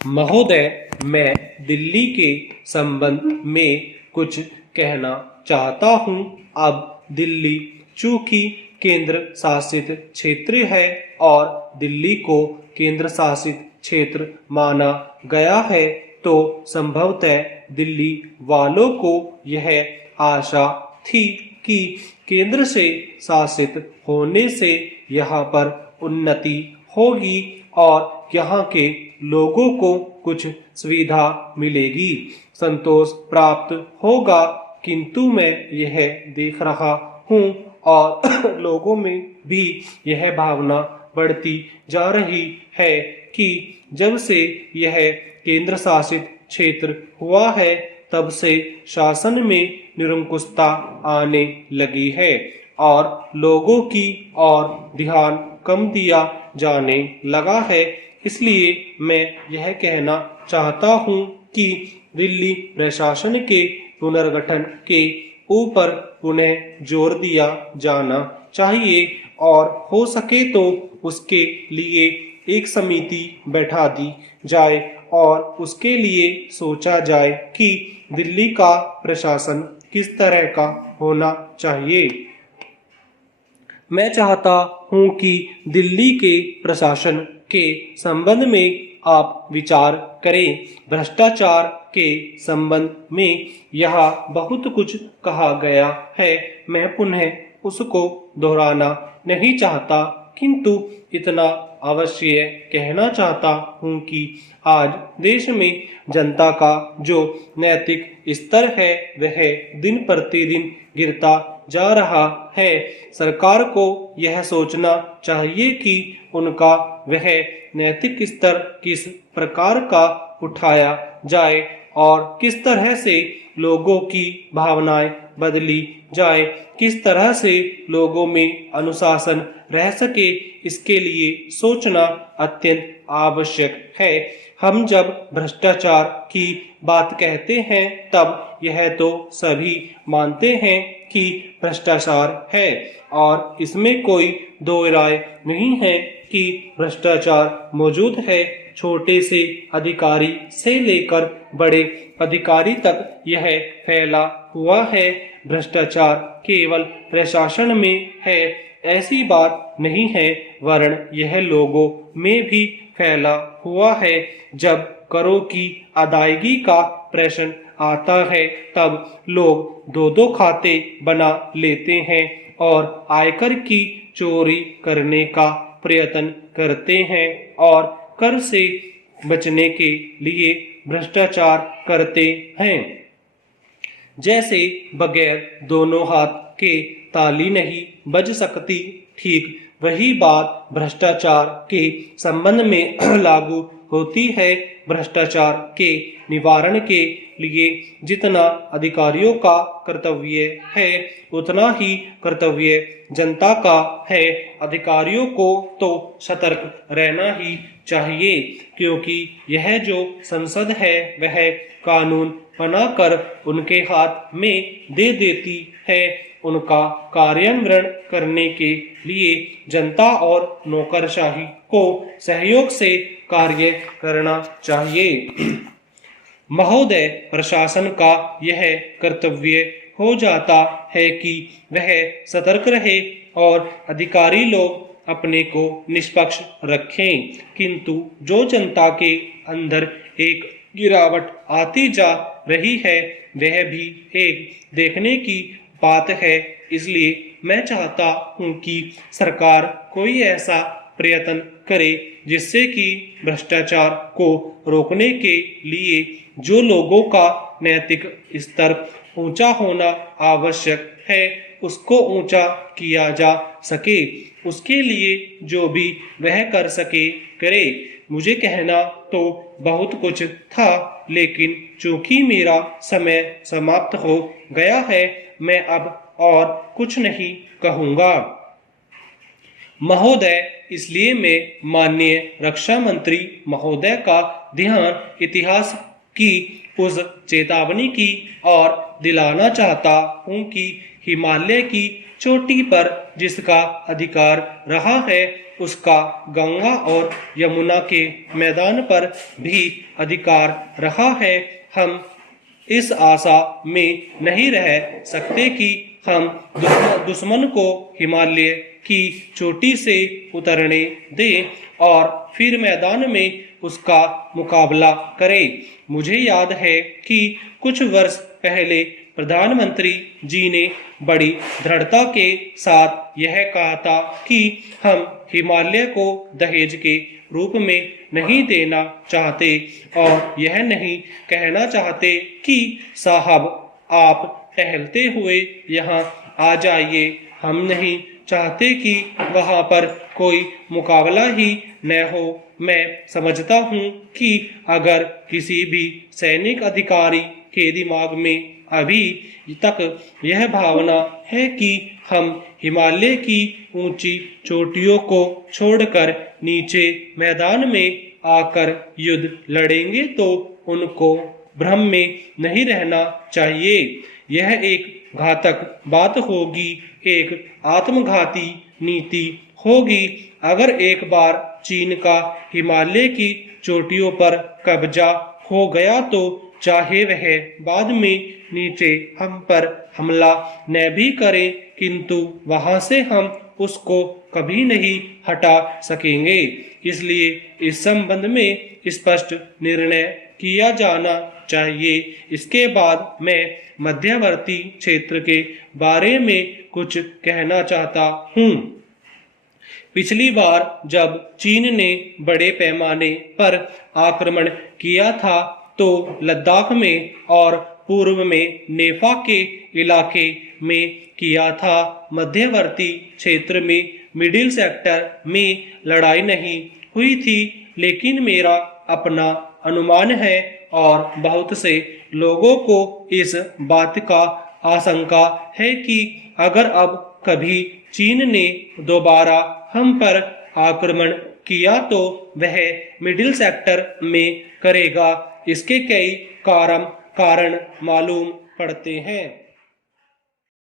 महोदय, मैं दिल्ली के संबंध में कुछ कहना चाहता हूँ। अब दिल्ली चूंकि केंद्र शासित क्षेत्र है और दिल्ली को केंद्र शासित क्षेत्र माना गया है, तो संभवतः दिल्ली वालों को यह आशा थी कि केंद्र से शासित होने से यहाँ पर उन्नति होगी और यहाँ के लोगों को कुछ सुविधा मिलेगी, संतोष प्राप्त होगा। किंतु मैं यह देख रहा हूँ और लोगों में भी यह भावना बढ़ती जा रही है कि जब से यह केंद्र शासित क्षेत्र हुआ है, तब से शासन में निरंकुशता आने लगी है और लोगों की और ध्यान कम दिया जाने लगा है। इसलिए मैं यह कहना चाहता हूँ कि दिल्ली प्रशासन के पुनर्गठन के ऊपर पुनः जोर दिया जाना चाहिए और हो सके तो उसके लिए एक समिति बैठा दी जाए और उसके लिए सोचा जाए कि दिल्ली का प्रशासन किस तरह का होना चाहिए। मैं चाहता हूं कि दिल्ली के प्रशासन के संबंध में आप विचार करें। भ्रष्टाचार के संबंध में यहाँ बहुत कुछ कहा गया है, मैं पुनः उसको दोहराना नहीं चाहता, किंतु इतना अवश्य कहना चाहता हूँ कि आज देश में जनता का जो नैतिक स्तर है वह दिन प्रतिदिन गिरता जा रहा है। सरकार को यह सोचना चाहिए कि उनका वह नैतिक स्तर किस प्रकार का उठाया जाए और किस तरह से लोगों की भावनाएं बदली जाए, किस तरह से लोगों में अनुशासन रह सके, इसके लिए सोचना अत्यंत आवश्यक है। हम जब भ्रष्टाचार की बात कहते हैं तब यह तो सभी मानते हैं कि भ्रष्टाचार है और इसमें कोई दो राय नहीं है कि भ्रष्टाचार मौजूद है। छोटे से अधिकारी से लेकर बड़े अधिकारी तक यह फैला हुआ है। भ्रष्टाचार केवल प्रशासन में है ऐसी बात नहीं है, वरन यह लोगों में भी फैला हुआ है। जब करों की अदायगी का प्रश्न आता है तब लोग दो दो खाते बना लेते हैं और आयकर की चोरी करने का प्रयत्न करते हैं और कर से बचने के लिए भ्रष्टाचार करते हैं। जैसे बगैर दोनों हाथ के ताली नहीं बज सकती, ठीक वही बात भ्रष्टाचार के संबंध में लागू होती है। भ्रष्टाचार के निवारण के लिए जितना अधिकारियों का कर्तव्य है उतना ही कर्तव्य जनता का है। अधिकारियों को तो सतर्क रहना ही चाहिए, क्योंकि यह जो संसद है वह कानून बनाकर उनके हाथ में दे देती है। उनका कार्यान्वयन करने के लिए जनता और नौकरशाही को सहयोग से कार्य करना चाहिए। महोदय, प्रशासन का यह कर्तव्य हो जाता है कि वह सतर्क रहे और अधिकारी लोग अपने को निष्पक्ष रखें, किंतु जो जनता के अंदर एक गिरावट आती जा रही है वह भी एक देखने की बात है। इसलिए मैं चाहता हूँ कि सरकार कोई ऐसा प्रयत्न करे जिससे कि भ्रष्टाचार को रोकने के लिए जो लोगों का नैतिक स्तर ऊंचा होना आवश्यक है उसको ऊंचा किया जा सके। उसके लिए जो भी वह कर सके करे। मुझे कहना तो बहुत कुछ था, लेकिन चूंकि मेरा समय समाप्त हो गया है, मैं अब और कुछ नहीं कहूँगा। महोदय, इसलिए मैं माननीय रक्षा मंत्री महोदय का ध्यान इतिहास की उस चेतावनी की ओर दिलाना चाहता हूँ कि हिमालय की चोटी पर जिसका अधिकार रहा है उसका गंगा और यमुना के मैदान पर भी अधिकार रहा है। हम इस आशा में नहीं रह सकते कि हम दुश्मन को हिमालय की चोटी से उतरने दें और फिर मैदान में उसका मुकाबला करें। मुझे याद है कि कुछ वर्ष पहले प्रधानमंत्री जी ने बड़ी दृढ़ता के साथ यह कहा था कि हम हिमालय को दहेज के रूप में नहीं देना चाहते और यह नहीं कहना चाहते कि साहब आप टहलते हुए यहाँ आ जाइए। हम नहीं चाहते कि वहाँ पर कोई मुकाबला ही न हो। मैं समझता हूँ कि अगर किसी भी सैनिक अधिकारी के दिमाग में अभी तक यह भावना है कि हम हिमालय की ऊंची चोटियों को छोड़कर नीचे मैदान में आकर युद्ध लड़ेंगे तो उनको भ्रम में नहीं रहना चाहिए। यह एक घातक बात होगी, एक आत्मघाती नीति होगी। अगर एक बार चीन का हिमालय की चोटियों पर कब्जा हो गया तो चाहे वह बाद में नीचे हम पर हमला न भी करें, किंतु वहां से हम उसको कभी नहीं हटा सकेंगे। इसलिए इस संबंध में स्पष्ट निर्णय किया जाना चाहिए। इसके बाद मैं मध्यवर्ती क्षेत्र के बारे में कुछ कहना चाहता हूँ। पिछली बार जब चीन ने बड़े पैमाने पर आक्रमण किया था तो लद्दाख में और पूर्व में नेफा के इलाके में किया था। मध्यवर्ती क्षेत्र में मिडिल सेक्टर में लड़ाई नहीं हुई थी, लेकिन मेरा अपना अनुमान है और बहुत से लोगों को इस बात का आशंका है कि अगर अब कभी चीन ने दोबारा हम पर आक्रमण किया तो वह मिडिल सेक्टर में करेगा। इसके कई कारण मालूम पड़ते हैं।